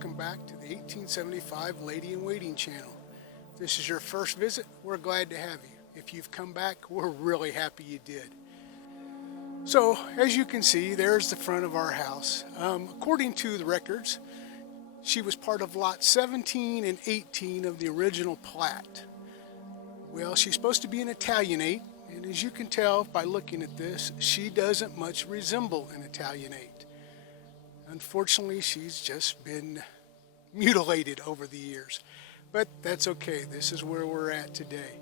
welcome back to the 1875 Lady in Waiting channel. If this is your first visit, we're glad to have you. If you've come back, we're really happy you did. So, as you can see, there's the front of our house. According to the records, she was part of lot 17 and 18 of the original plat. Well, she's supposed to be an Italianate, and as you can tell by looking at this, she doesn't much resemble an Italianate. Unfortunately, she's just been mutilated over the years, but that's okay. This is where we're at today.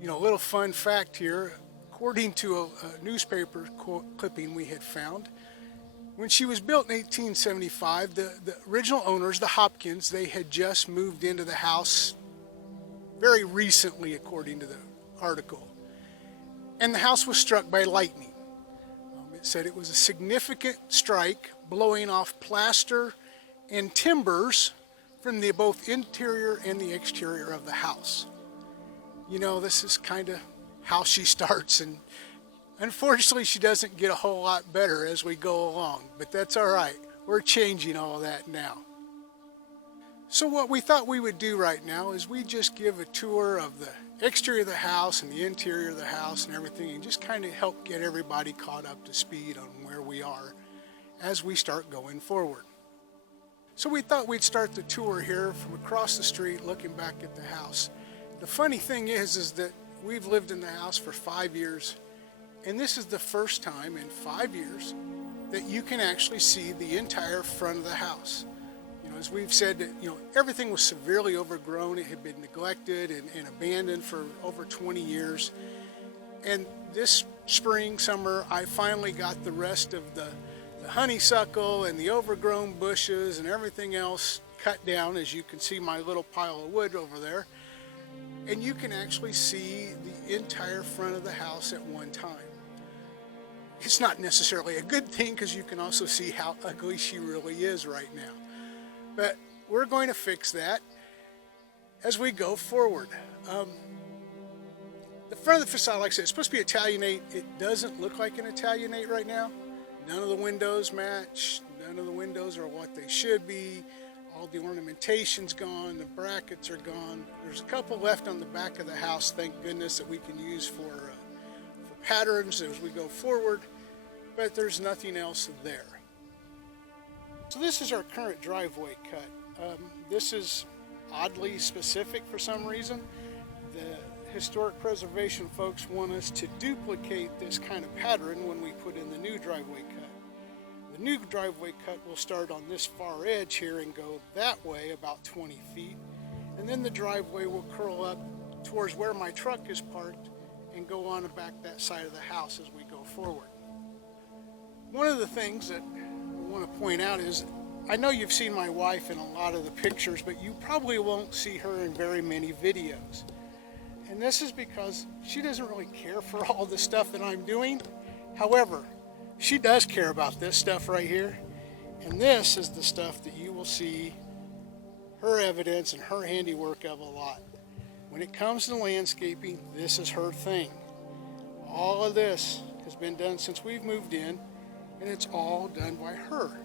You know, a little fun fact here, according to a newspaper clipping we had found, when she was built in 1875, the original owners, the Hopkins, they had just moved into the house very recently, according to the article. And the house was struck by lightning. It said it was a significant strike, blowing off plaster and timbers from the both interior and the exterior of the house. You know, this is kind of how she starts, and unfortunately she doesn't get a whole lot better as we go along, but that's all right. We're changing all that now. So what we thought we would do right now is we just give a tour of the exterior of the house and the interior of the house and everything, and just kind of help get everybody caught up to speed on where we are as we start going forward. So we thought we'd start the tour here from across the street looking back at the house. The funny thing is that we've lived in the house for 5 years, and this is the first time in 5 years that you can actually see the entire front of the house. You know, as we've said, that, you know, everything was severely overgrown. It had been neglected and abandoned for over 20 years. And this spring, summer, I finally got the rest of the honeysuckle and the overgrown bushes and everything else cut down. As you can see my little pile of wood over there. And you can actually see the entire front of the house at one time. It's not necessarily a good thing, because you can also see how ugly she really is right now. But we're going to fix that as we go forward. The front of the facade, like I said, it's supposed to be Italianate. It doesn't look like an Italianate right now. None of the windows match. None of the windows are what they should be. All the ornamentation's gone. The brackets are gone. There's a couple left on the back of the house, thank goodness, that we can use for patterns as we go forward. But there's nothing else there. So this is our current driveway cut. This is oddly specific for some reason. The historic preservation folks want us to duplicate this kind of pattern when we put in the new driveway cut. The new driveway cut will start on this far edge here and go that way about 20 feet. And then the driveway will curl up towards where my truck is parked and go on back that side of the house as we go forward. One of the things that I want to point out is, I know you've seen my wife in a lot of the pictures, but you probably won't see her in very many videos. And this is because she doesn't really care for all the stuff that I'm doing. However, she does care about this stuff right here. And this is the stuff that you will see her evidence and her handiwork of a lot. When it comes to landscaping, this is her thing. All of this has been done since we've moved in, and it's all done by her.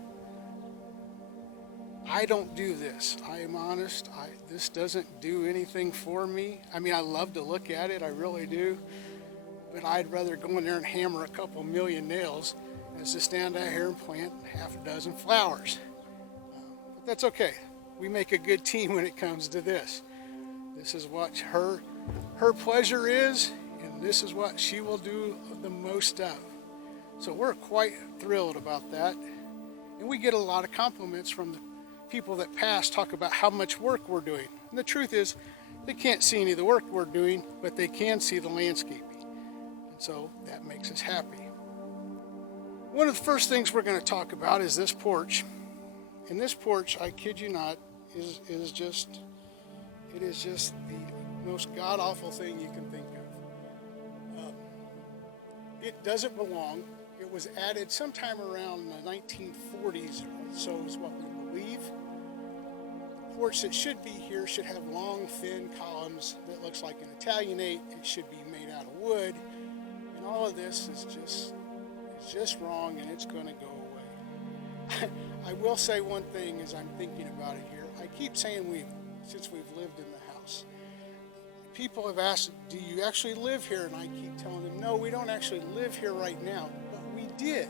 I don't do this. I am honest. This doesn't do anything for me. I mean, I love to look at it, I really do. But I'd rather go in there and hammer a couple million nails as to stand out here and plant half a dozen flowers. But that's okay. We make a good team when it comes to this. This is what her pleasure is, and this is what she will do the most of. So we're quite thrilled about that. And we get a lot of compliments from the people that pass, talk about how much work we're doing. And the truth is, they can't see any of the work we're doing, but they can see the landscaping. And so that makes us happy. One of the first things we're going to talk about is this porch. And this porch, I kid you not, is just the most god-awful thing you can think of. It doesn't belong. It was added sometime around the 1940s or so is what we believe. The porch that should be here should have long, thin columns that looks like an Italianate. It should be made out of wood. And all of this is just wrong, and it's going to go away. I will say one thing as I'm thinking about it here. I keep saying since we've lived in the house. People have asked, do you actually live here? And I keep telling them, no, we don't actually live here right now. But we did.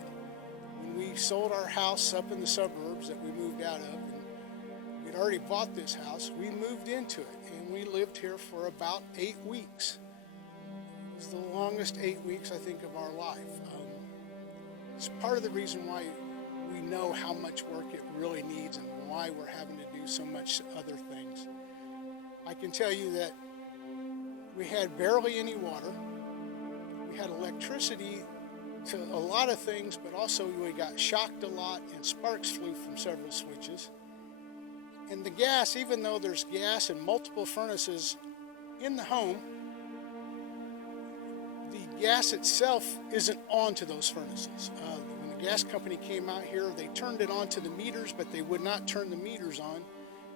When we sold our house up in the suburbs that we moved out of, and we'd already bought this house, we moved into it. And we lived here for about 8 weeks. It was the longest 8 weeks, I think, of our life. It's part of the reason why we know how much work it really needs and why we're having to do so much other things. I can tell you that we had barely any water. We had electricity to a lot of things, but also we got shocked a lot and sparks flew from several switches. And the gas, even though there's gas in multiple furnaces in the home, the gas itself isn't onto those furnaces. When the gas company came out here, they turned it onto the meters, but they would not turn the meters on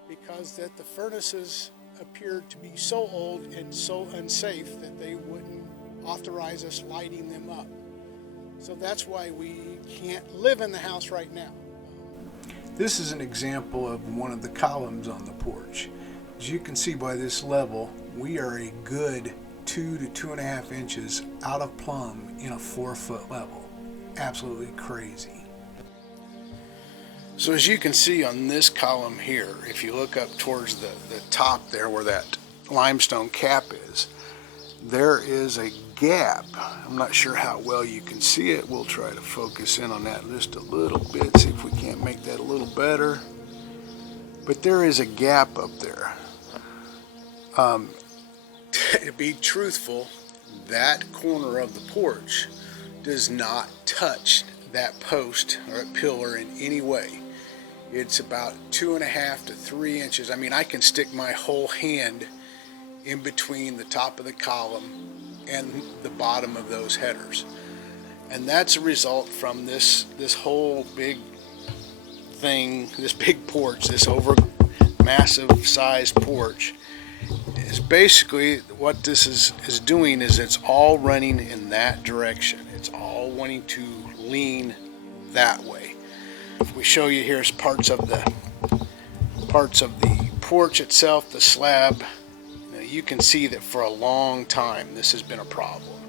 because that the furnaces appeared to be so old and so unsafe that they wouldn't authorize us lighting them up. So that's why we can't live in the house right now. This is an example of one of the columns on the porch. As you can see by this level, we are a good 2 to 2.5 inches out of plumb in a 4-foot level. Absolutely crazy. So as you can see on this column here, if you look up towards the top there where that limestone cap is, there is a gap. I'm not sure how well you can see it. We'll try to focus in on that just a little bit, see if we can't make that a little better. But there is a gap up there. To be truthful, that corner of the porch does not touch that post or that pillar in any way. It's about 2.5 to 3 inches. I mean, I can stick my whole hand in between the top of the column and the bottom of those headers. And that's a result from this whole big thing, this big porch, this massive sized porch. Is basically what this is doing is it's all running in that direction. It's all wanting to lean that way. If we show you here's parts of the porch itself, the slab, you can see that for a long time this has been a problem.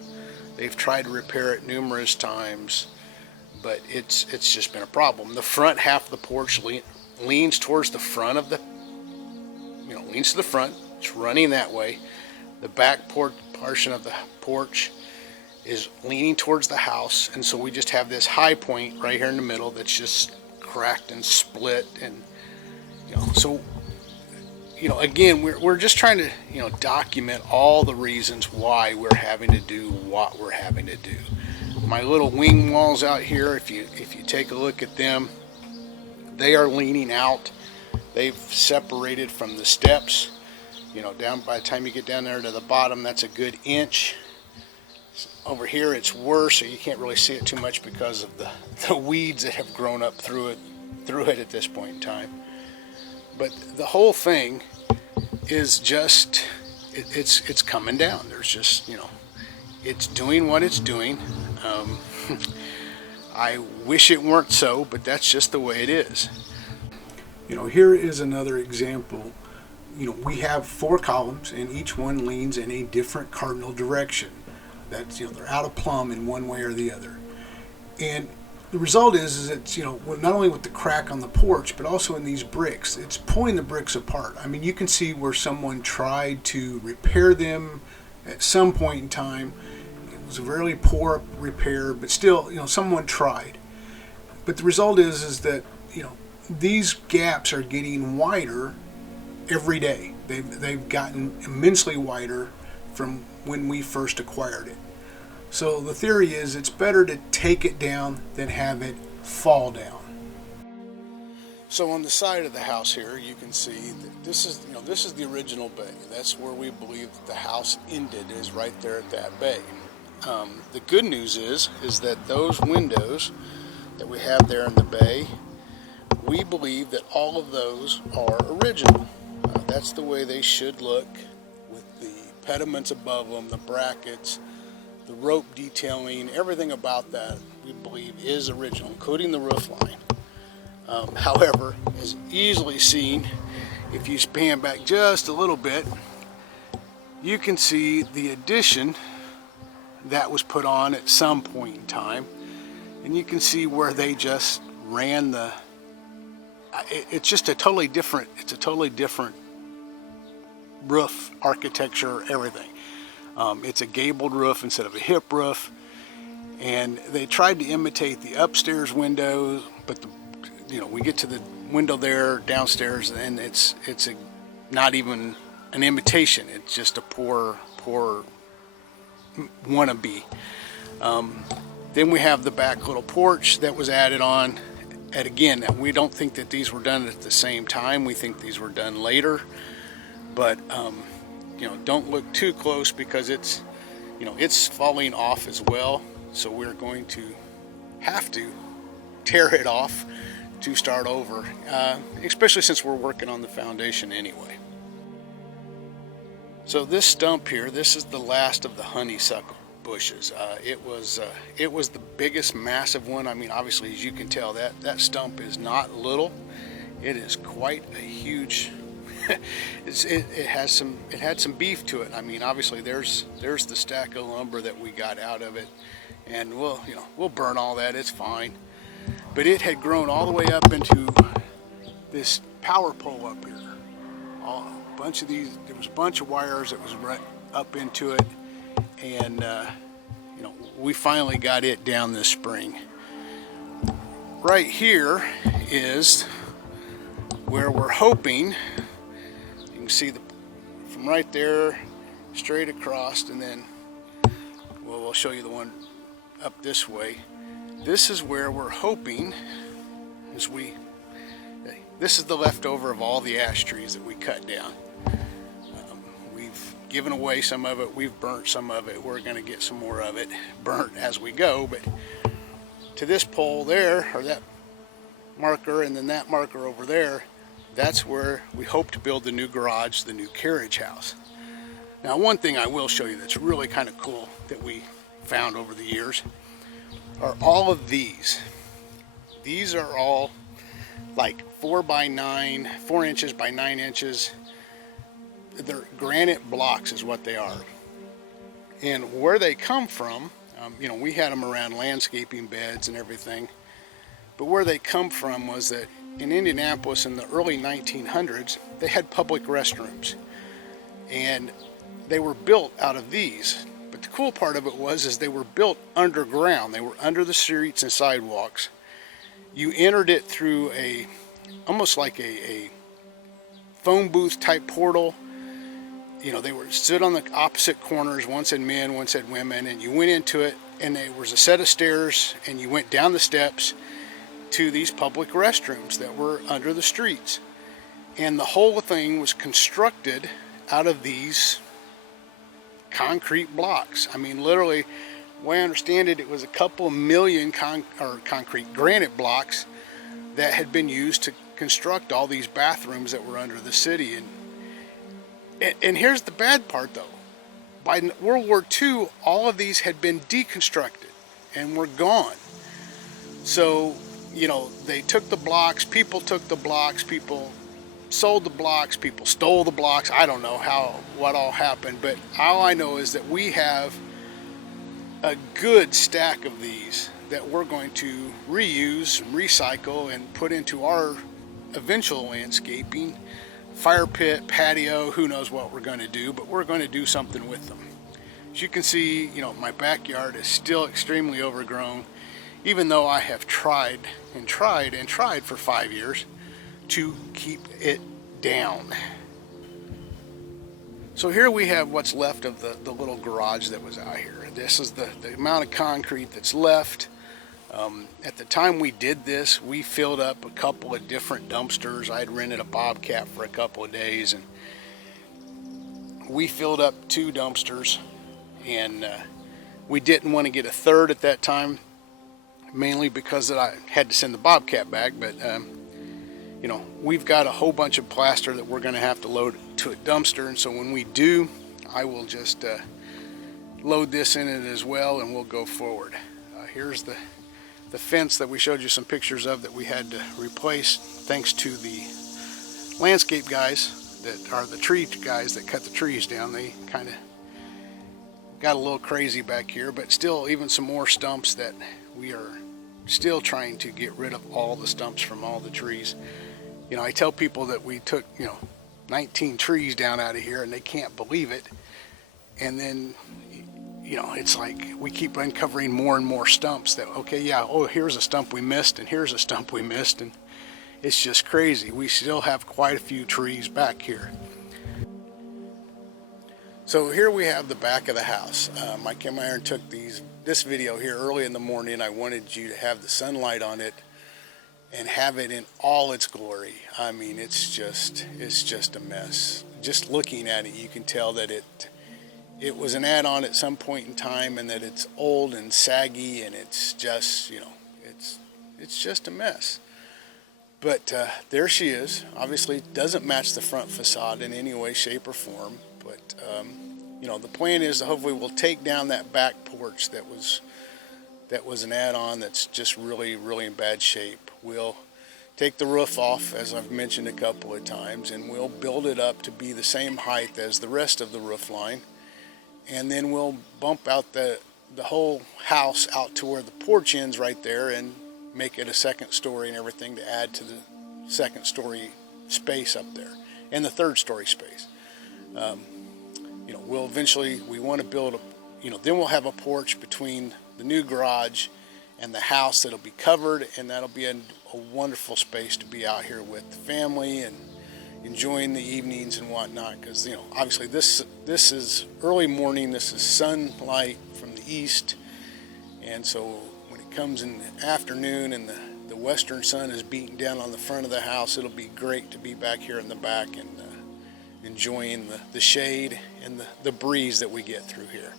They've tried to repair it numerous times, but it's just been a problem. The front half of the porch leans towards the front of the, leans to the front. It's running that way. The back portion of the porch is leaning towards the house, and so we just have this high point right here in the middle that's just cracked and split, and so again we're just trying to document all the reasons why we're having to do what we're having to do. My little wing walls out here, if you take a look at them, they are leaning out. They've separated from the steps. Down by the time you get down there to the bottom, that's a good inch. Over here it's worse, so you can't really see it too much because of the weeds that have grown up through it at this point in time. But the whole thing is just it's coming down. There's just it's doing what it's doing. I wish it weren't so, but that's just the way it is. Here is another example. We have 4 columns, and each one leans in a different cardinal direction. That's they're out of plumb in one way or the other. And the result is it's not only with the crack on the porch, but also in these bricks. It's pulling the bricks apart. I mean, you can see where someone tried to repair them at some point in time. It was a really poor repair, but still, someone tried. But the result is that these gaps are getting wider every day. They've gotten immensely wider from when we first acquired it. So the theory is it's better to take it down than have it fall down. So on the side of the house here, you can see that this is the original bay. That's where we believe that the house ended, is right there at that bay. The good news is that those windows that we have there in the bay, we believe that all of those are original. That's the way they should look, with the pediments above them, the brackets, the rope detailing, everything about that we believe is original, including the roof line. However, as easily seen, if you span back just a little bit, you can see the addition that was put on at some point in time, and you can see where they just ran the, it's just a totally different, roof architecture, everything. It's a gabled roof instead of a hip roof, and they tried to imitate the upstairs windows, but we get to the window there downstairs, and it's not even an imitation. It's just a poor wannabe. Then we have the back little porch that was added on. And again, we don't think that these were done at the same time. We think these were done later. But don't look too close, because it's falling off as well. So we're going to have to tear it off to start over, especially since we're working on the foundation anyway. So this stump here, this is the last of the honeysuckle bushes. It was the biggest massive one. I mean, obviously, as you can tell, that stump is not little. It is quite a huge. It had some beef to it. I mean, obviously, there's the stack of lumber that we got out of it, and we'll burn all that. It's fine. But it had grown all the way up into this power pole up here. There was a bunch of wires that was right up into it, and we finally got it down this spring. Right here is where we're hoping. You can see from right there straight across, and then we'll show you the one up this way. This is where we're hoping, this is the leftover of all the ash trees that we cut down. We've given away some of it, we've burnt some of it, we're going to get some more of it burnt as we go. But to this pole there, or that marker, and then that marker over there, that's where we hope to build the new garage, the new carriage house. Now, one thing I will show you that's really kind of cool that we found over the years are all of these. These are all like 4 inches by 9 inches. They're granite blocks is what they are. And where they come from, we had them around landscaping beds and everything. But where they come from was that in Indianapolis in the early 1900s, they had public restrooms. And they were built out of these. But the cool part of it is they were built underground. They were under the streets and sidewalks. You entered it through almost like a phone booth type portal. They were stood on the opposite corners. One said men, one said women, and you went into it, and there was a set of stairs, and you went down the steps to these public restrooms that were under the streets. And the whole thing was constructed out of these concrete blocks. I mean, literally, the way I understand it, it was a couple million concrete granite blocks that had been used to construct all these bathrooms that were under the city. And here's the bad part, though. By World War II, all of these had been deconstructed and were gone. So, they took the blocks, people took the blocks, people sold the blocks, people stole the blocks. I don't know what all happened, but all I know is that we have a good stack of these that we're going to reuse, recycle, and put into our eventual landscaping, fire pit, patio, who knows what we're going to do, but we're going to do something with them. As you can see, my backyard is still extremely overgrown, even though I have tried for 5 years to keep it down. So here we have what's left of the little garage that was out here. This is the amount of concrete that's left. At the time we did this, we filled up a couple of different dumpsters. I had rented a Bobcat for a couple of days, and we filled up 2 dumpsters, and we didn't want to get a third at that time, mainly because that I had to send the Bobcat back. But we've got a whole bunch of plaster that we're going to have to load to a dumpster, and so when we do, I will just load this in it as well, and we'll go forward. Here's the the fence that we showed you some pictures of that we had to replace thanks to the landscape guys that are the tree guys that cut the trees down. They kind of got a little crazy back here, but still even some more stumps that we are still trying to get rid of all the stumps from all the trees. You know, I tell people that we took, 19 trees down out of here and they can't believe it. And then, it's like we keep uncovering more and more stumps that, okay, yeah, oh, here's a stump we missed and here's a stump we missed, and it's just crazy. We still have quite a few trees back here. So here we have the back of the house. My camera iron took this video here early in the morning. I wanted you to have the sunlight on it and have it in all its glory. I mean, it's just a mess. Just looking at it, you can tell that it was an add-on at some point in time, and that it's old and saggy, and it's just, it's just a mess. But there she is. Obviously doesn't match the front facade in any way, shape, or form. But the plan is to hopefully we'll take down that back porch that was an add-on that's just really, really in bad shape. We'll take the roof off, as I've mentioned a couple of times, and we'll build it up to be the same height as the rest of the roof line. And then we'll bump out the whole house out to where the porch ends right there and make it a second story and everything to add to the second story space up there and the third story space. We'll eventually, we want to build then we'll have a porch between the new garage and the house that'll be covered, and that'll be a wonderful space to be out here with the family and enjoying the evenings and whatnot, because obviously this is early morning, this is sunlight from the east, and so when it comes in the afternoon and the western sun is beating down on the front of the house, it'll be great to be back here in the back and enjoying the shade and the breeze that we get through here.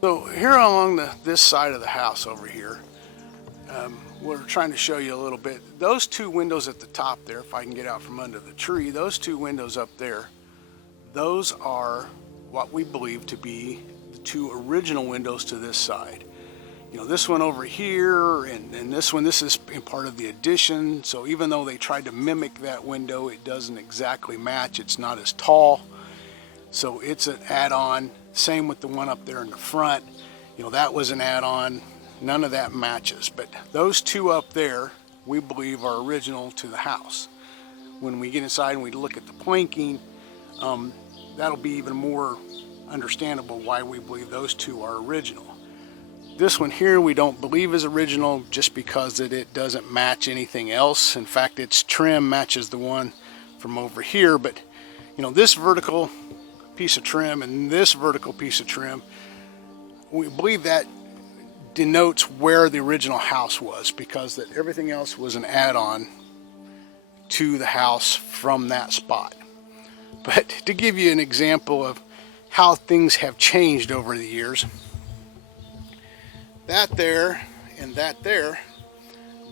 So here along this side of the house over here, we're trying to show you a little bit. Those two windows at the top there, if I can get out from under the tree, those two windows up there, those are what we believe to be the two original windows to this side. This one over here and this one, this is part of the addition. So even though they tried to mimic that window, it doesn't exactly match. It's not as tall. So it's an add-on. Same with the one up there in the front. That was an add-on. None of that matches. But those two up there, we believe are original to the house. When we get inside and we look at the planking, that'll be even more understandable why we believe those two are original. This one here we don't believe is original just because it doesn't match anything else. In fact, its trim matches the one from over here, but this vertical piece of trim and this vertical piece of trim, we believe that denotes where the original house was, because that everything else was an add-on to the house from that spot. But to give you an example of how things have changed over the years, that there and that there,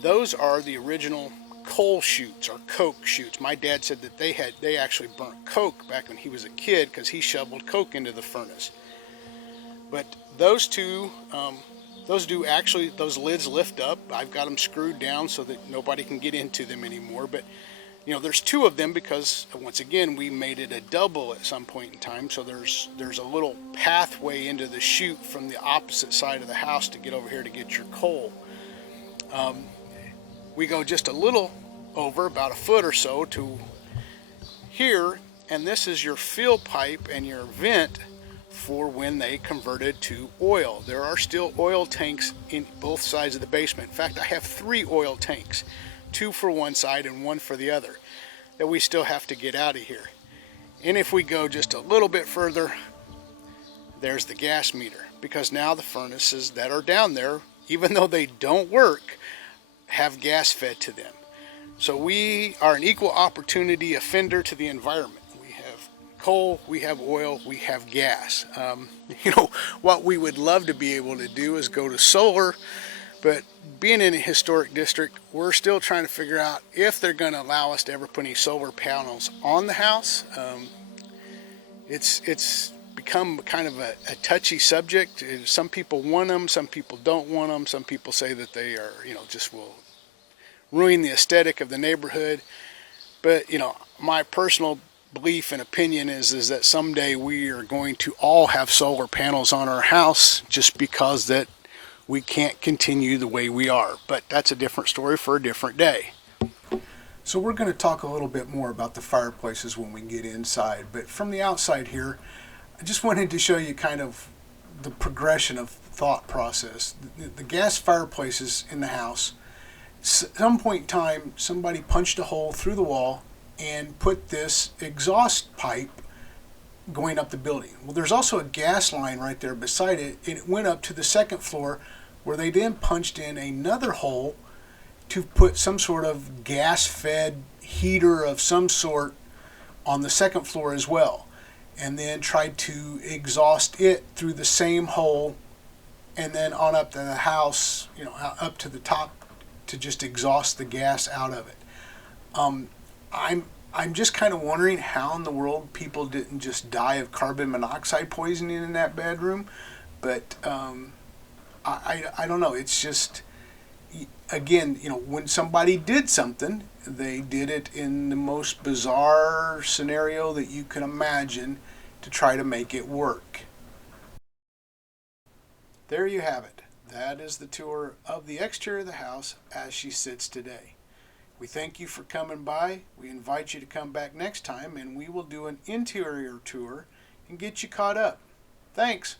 those are the original coal chutes or coke chutes. My dad said that they actually burnt coke back when he was a kid because he shoveled coke into the furnace. But those two, those lids lift up. I've got them screwed down so that nobody can get into them anymore. But there's two of them because once again we made it a double at some point in time. So there's a little pathway into the chute from the opposite side of the house to get over here to get your coal. We go just a little over, about a foot or so, to here, and this is your fill pipe and your vent for when they converted to oil. There are still oil tanks in both sides of the basement. In fact, I have 3 oil tanks, 2 for one side and 1 for the other, that we still have to get out of here. And if we go just a little bit further, there's the gas meter, because now the furnaces that are down there, even though they don't work, have gas fed to them. So we are an equal opportunity offender to the environment. We have coal, we have oil, we have gas. What we would love to be able to do is go to solar, but being in a historic district, we're still trying to figure out if they're going to allow us to ever put any solar panels on the house. It's become kind of a touchy subject. Some people want them, some people don't want them. Some people say that they are, just will ruin the aesthetic of the neighborhood. But, my personal belief and opinion is that someday we are going to all have solar panels on our house, just because that we can't continue the way we are. But that's a different story for a different day. So we're going to talk a little bit more about the fireplaces when we get inside. But from the outside here, I just wanted to show you kind of the progression of thought process. The gas fireplaces in the house, at some point in time, somebody punched a hole through the wall and put this exhaust pipe going up the building. Well, there's also a gas line right there beside it, and it went up to the second floor, where they then punched in another hole to put some sort of gas-fed heater of some sort on the second floor as well, and then tried to exhaust it through the same hole, and then on up to the house, up to the top, to just exhaust the gas out of it. I'm just kind of wondering how in the world people didn't just die of carbon monoxide poisoning in that bedroom. But I don't know. It's just, again, when somebody did something, they did it in the most bizarre scenario that you can imagine to try to make it work. There you have it. That is the tour of the exterior of the house as she sits today. We thank you for coming by. We invite you to come back next time, and we will do an interior tour and get you caught up. Thanks.